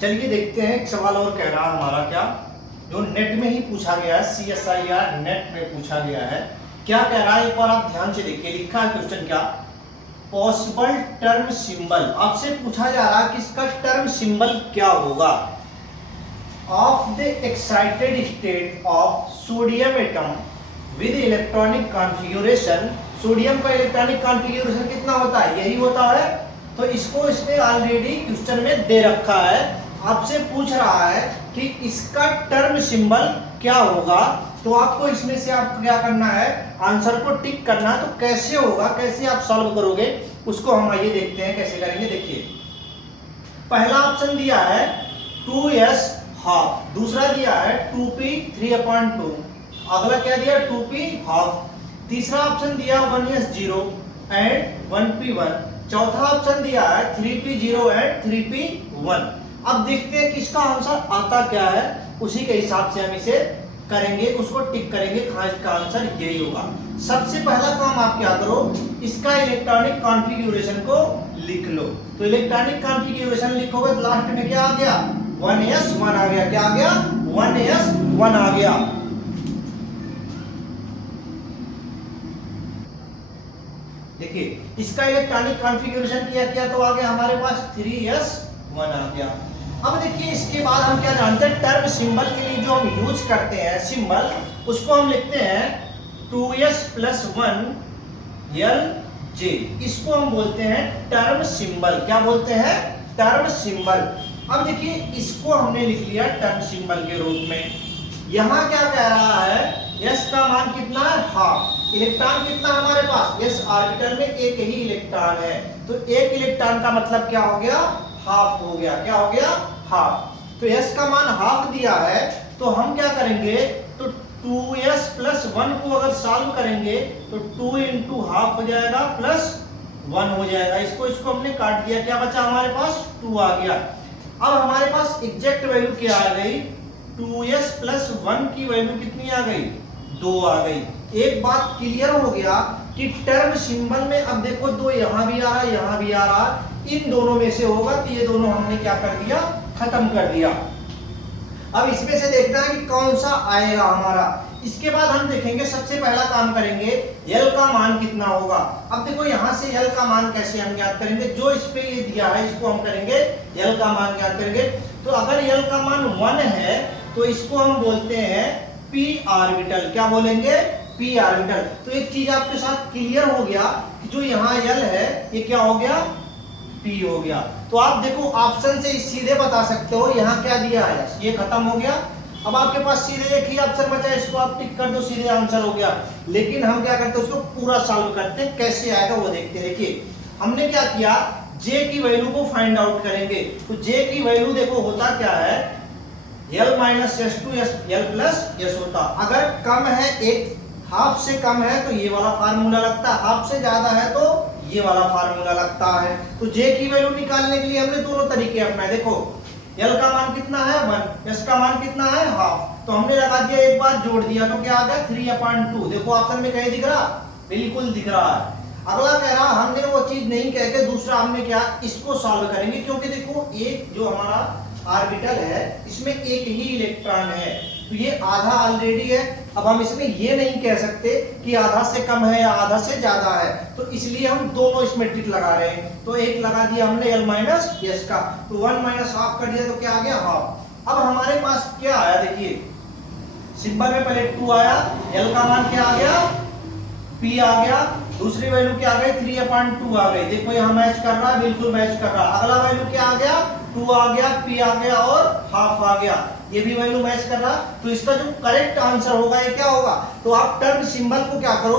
चलिए देखते हैं, एक सवाल और कह रहा है हमारा क्या, जो नेट में ही पूछा गया है, CSIR नेट में पूछा गया है। क्या कह रहा है, एक बार आप ध्यान से देखिए। लिखा है क्वेश्चन क्या, पॉसिबल टर्म सिंबल। आपसे पूछा जा रहा है कि इसका टर्म सिंबल क्या होगा of the excited state of sodium atom with electronic configuration. Sodium का इलेक्ट्रॉनिक कॉन्फ़िगरेशन कितना होता है, यही होता है। तो इसको इसने ऑलरेडी क्वेश्चन में दे रखा है। आपसे पूछ रहा है कि इसका टर्म सिंबल क्या होगा। तो आपको इसमें से आपको क्या करना है, आंसर को टिक करना है। तो कैसे होगा, कैसे आप सॉल्व करोगे, उसको हम आइए देखते हैं कैसे करेंगे। देखिए, पहला ऑप्शन दिया है 2s हाफ, दूसरा दिया है 2p 3/2, अगला क्या दिया 2p हाफ, तीसरा ऑप्शन दिया 1s 0 एंड 1p 1, चौथा ऑप्शन दिया है 3p 0 एंड 3p 1। अब देखते हैं कि इसका आंसर आता क्या है, उसी के हिसाब से हम इसे करेंगे, उसको टिक करेंगे। हाँ, इसका आंसर यही होगा। सबसे पहला काम आप क्या करो, इसका इलेक्ट्रॉनिक कॉन्फ़िगरेशन को लिख लो। तो इलेक्ट्रॉनिक कॉन्फ़िगरेशन लिखोगे तो लास्ट में क्या आ गया, 1s 1 आ गया। क्या आ गया, 1s 1 आ गया। देखिए, इसका इलेक्ट्रॉनिक कॉन्फ़िगरेशन किया तो आ गया हमारे पास 3s 1 आ गया। अब देखिए, इसके बाद हम क्या जानते हैं, टर्म सिंबल के लिए जो हम यूज करते हैं सिंबल, उसको हम लिखते हैं 2s + 1 LJ। इसको हम बोलते हैं टर्म सिंबल। क्या बोलते हैं, टर्म सिंबल। अब देखिए, इसको हमने लिख लिया टर्म सिंबल के रूप में। यहां क्या कह रहा है, s का मान कितना है, हाफ। इलेक्ट्रॉन कितना हमारे पास, s ऑर्बिटल में एक ही इलेक्ट्रॉन है। तो एक इलेक्ट्रॉन का मतलब क्या हो गया, हाफ हो गया। क्या हो गया, हाफ। तो s का मान हाफ दिया है, तो हम क्या करेंगे, तो 2s + 1 को अगर सॉल्व करेंगे तो 2 × हाफ हो जाएगा प्लस 1 हो जाएगा। इसको हमने काट दिया, क्या बचा हमारे पास, 2 आ गया। अब हमारे पास एग्जैक्ट वैल्यू क्या आ गई, 2s + 1 की वैल्यू कितनी आ गई, 2 आ गई। एक बात क्लियर हो गया कि टर्म सिंबल में अब देखो 2 यहां भी आ रहा है, यहां भी आ रहा है, इन दोनों में से होगा। तो ये दोनों हमने क्या कर दिया, खत्म कर दिया। अब इसमें से देखना है कि कौन सा आएगा हमारा। इसके बाद हम देखेंगे, सबसे पहला काम करेंगे, L का मान कितना होगा। अब देखो, यहां से L का मान कैसे हम ज्ञात करेंगे, जो इस पे ये दिया है इसको हम करेंगे L का मान ज्ञात करेंगे। तो अगर L का मान 1 है तो इसको हम बोलते हैं p ऑर्बिटल। क्या बोलेंगे, p ऑर्बिटल। तो एक चीज आपके साथ क्लियर हो गया कि जो यहाँ L है ये क्या हो गया, p हो गया। तो आप देखो, ऑप्शन से सीधे बता सकते हो यहाँ क्या दिया है, ये खत्म हो गया। अब आपके पास सीधे एक ही ऑप्शन बचा है, इसको आप टिक कर दो, सीधे आंसर हो गया। लेकिन हम क्या करते हैं, उसको पूरा सॉल्व करते हैं, कैसे आएगा वो देखते हैं। देखिए, हमने क्या किया, j की वैल्यू को फाइंड आउट करेंगे। तो j की वैल्यू देखो होता क्या है, L - s2 L + s होता। अगर कम है, एक हाफ से कम है तो ये वाला फार्मूला लगता है, हाफ से ज्यादा है तो ये वाला फार्मूला लगता है। तो j की वैल्यू निकालने के लिए हमने दोनों तरीके अपनाए। देखो, L का मान कितना है 1, s का मान कितना है हाफ। तो हमने लगा दिया, एक बार जोड़ दिया तो क्या आ गया 3/2। देखो ऑप्शन में कहीं दिख रहा, बिल्कुल दिख रहा है। अगला कह रहा, हमने वो चीज नहीं कह के दूसरा हमने क्या, इसको सॉल्व करेंगे। क्योंकि देखो, एक जो हमारा ऑर्बिटल है इसमें एक ही इलेक्ट्रॉन है, तो ये आधा ऑलरेडी है। अब हम इसमें ये नहीं कह सकते कि आधा से कम है या आधा से ज्यादा है, तो इसलिए हम दोनों इसमें टिक लगा रहे हैं। तो एक लगा दिया हमने L - s का, तो 1 - हाफ कर दिया तो क्या आ गया, हाफ। अब हमारे पास क्या आया, देखिए सिंबल में पहले 2 आया, L का मान क्या आ गया, p आ गया, दूसरी वैल्यू क्या आ गई 3/2 आ गई। देखो यहाँ मैच कर रहा है, बिल्कुल मैच कर रहा है। अगला वैल्यू क्या आ गया, 2 आ गया, p आ गया और हाफ आ गया, ये भी वैल्यू मैच कर रहा। तो इसका जो करेक्ट आंसर होगा ये क्या होगा। तो आप टर्म सिंबल को क्या करो,